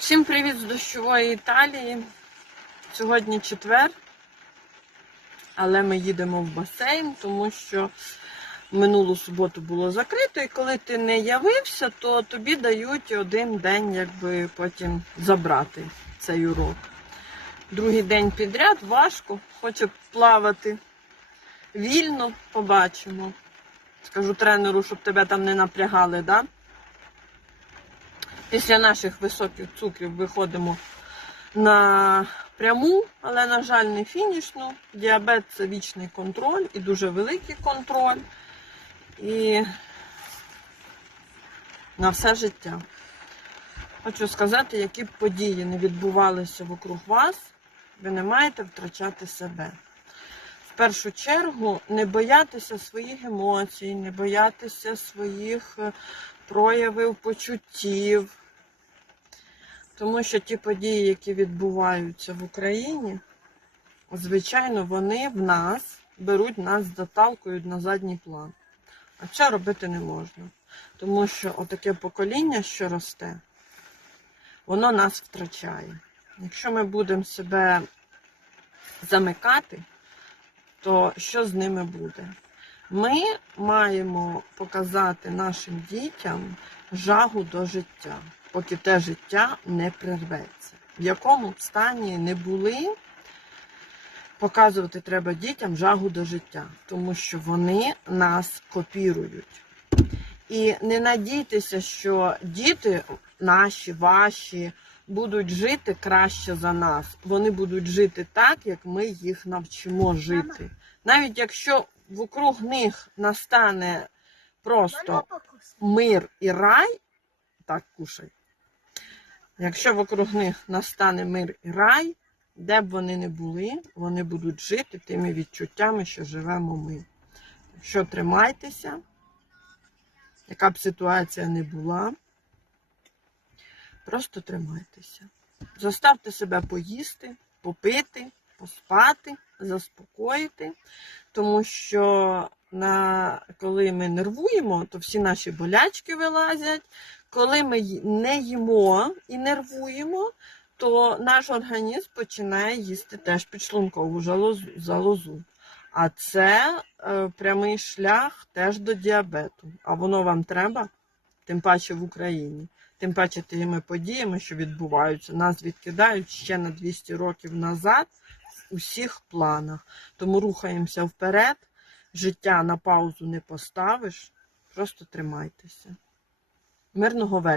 Всім привіт з дощової Італії. Сьогодні четвер, але ми їдемо в басейн, тому що минулу суботу було закрито, і коли ти не явився, то тобі дають один день, якби потім забрати цей урок. Другий день підряд важко, хоче плавати вільно, побачимо. Скажу тренеру, щоб тебе там не напрягали, да? Після наших високих цукрів виходимо на пряму, але, на жаль, не фінішну. Діабет це вічний контроль і дуже великий контроль. І на все життя. Хочу сказати, які б події не відбувалися вокруг вас, ви не маєте втрачати себе. Першу чергу не боятися своїх емоцій, не боятися своїх е, проявів почуттів. Тому що ті події, які відбуваються в Україні, звичайно, вони в нас беруть нас заталкують на задній план. А це робити не можна. Тому що отаке покоління, що росте, воно нас втрачає. Якщо ми будемо себе замикати, то що з ними буде? Ми маємо показати нашим дітям жагу до життя, поки те життя не прерветься. В якому б стані не були, показувати треба дітям жагу до життя, тому що вони нас копірують. І не надійтеся, що діти наші, ваші, будуть жити краще за нас. Вони будуть жити так, як ми їх навчимо жити. Навіть якщо вокруг них настане просто мир і рай, так кушай. Якщо вокруг них настане мир і рай, де б вони не були, вони будуть жити тими відчуттями, що живемо ми. Що тримайтеся, яка б ситуація не була, просто тримайтеся. Заставте себе поїсти, попити, поспати, заспокоїти, тому що на, коли ми нервуємо, то всі наші болячки вилазять. Коли ми не їмо і нервуємо, то наш організм починає їсти теж підшлункову залозу. А це е, прямий шлях теж до діабету. А воно вам треба, тим паче в Україні, тим паче тими подіями, що відбуваються. Нас відкидають ще на 200 років назад в усіх планах. Тому рухаємося вперед. Життя на паузу не поставиш. Просто тримайтеся. Мирного вечора.